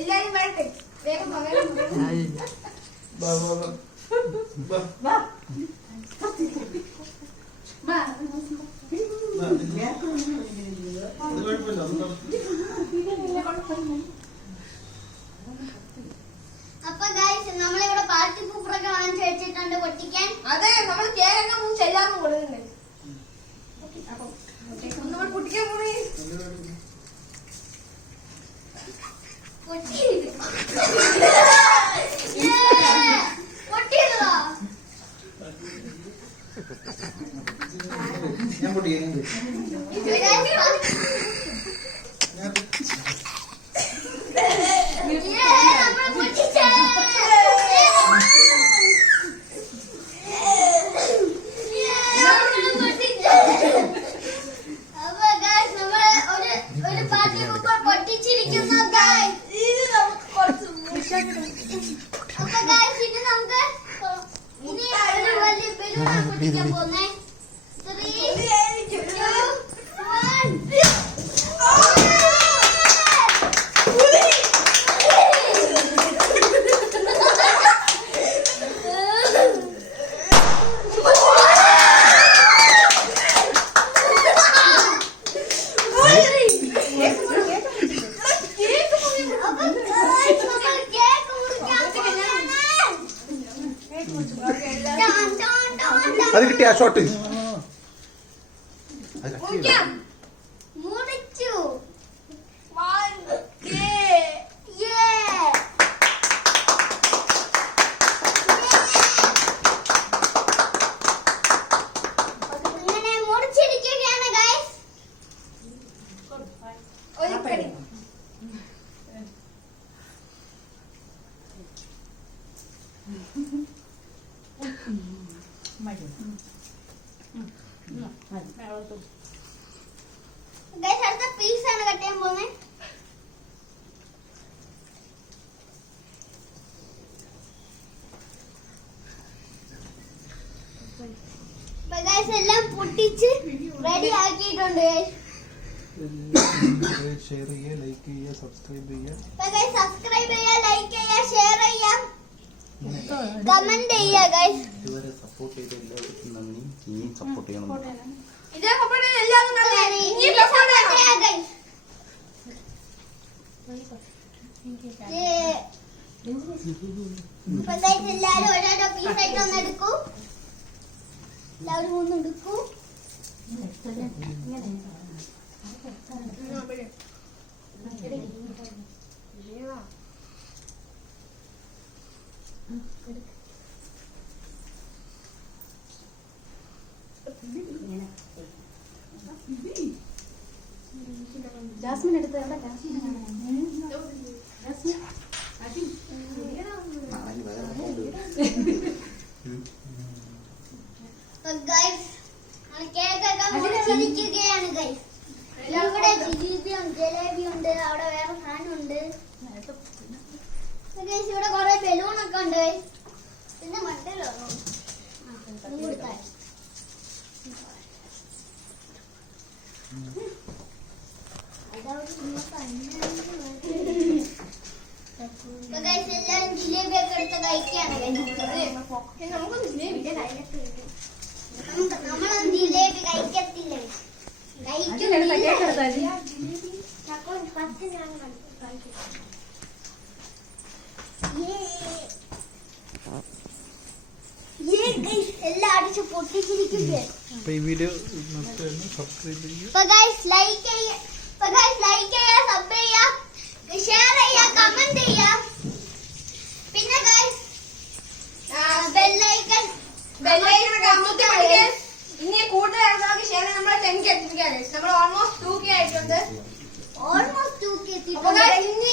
എല്ലാരും വരട്ടെ. വേഗം അപ്പൊ ഗൈസ് നമ്മളിവിടെ പാർട്ടി പൂപ്പറൊക്കെ വാങ്ങിച്ചു വെച്ചിട്ടുണ്ട് പൊട്ടിക്കാൻ. അതെ, നമ്മൾ കേരളം ചെല്ലാന്ന് കൊടുക്കുന്നുണ്ട്. നമ്മൾ പൊട്ടിക്കാൻ പോയി ഞാൻ പൊട്ടിക്കാൻ അത് കിട്ടിയ ഷോട്ട് അടുത്ത പീസാണ് കട്ട് ചെയ്യാൻ പോകുന്നത്. എല്ലാം പൊട്ടിച്ച് റെഡി ആക്കിയിട്ടുണ്ട്. ഷെയർ ചെയ്യുക, ലൈക്ക് ചെയ്യുക, സബ്സ്ക്രൈബ് ചെയ്യുക, ലൈക്ക് ചെയ്യുക, ഷെയർ ചെയ്യുക, കമന്റ് ചെയ്യുക ഗൈസ്. ഇതുവരെ സപ്പോർട്ട് ചെയ്ത എല്ലാവർക്കും നന്ദി. ഇനിയും സപ്പോർട്ട് ചെയ്യണം. ഇതേ സപ്പോർട്ട് എല്ലാവരും എല്ലാരും ഓരോരോ പീസായിട്ട് ഒന്ന് എടുക്കൂ. എല്ലാവരും ഒന്ന് എടുക്കൂ. ജാസ്മിൻ എടുത്ത് കേക്കൊക്കെ ഗൈസ്. ഇവിടെ ജിലേബിയുണ്ട്, ജലേബിയുണ്ട്, അവിടെ വേറെ സാധനമുണ്ട്. ഇവിടെ കുറെ ബലൂണൊക്കെ ഉണ്ട്. പിന്നെ മട്ടലോ കൊടുത്താൽ എല്ലാരും ജിലേബിയൊക്കെ എടുത്ത് കഴിക്കാണ്. നമ്മളൊന്നും ജിലേബി കഴിക്കത്തില്ല. എല്ലാം അടിച്ച് പൊട്ടിച്ചിരിക്കുകയാണ്. ഈ വീഡിയോ സബ്സ്ക്രൈബ് ചെയ്യുക, ലൈക്ക് ചെയ്യുക,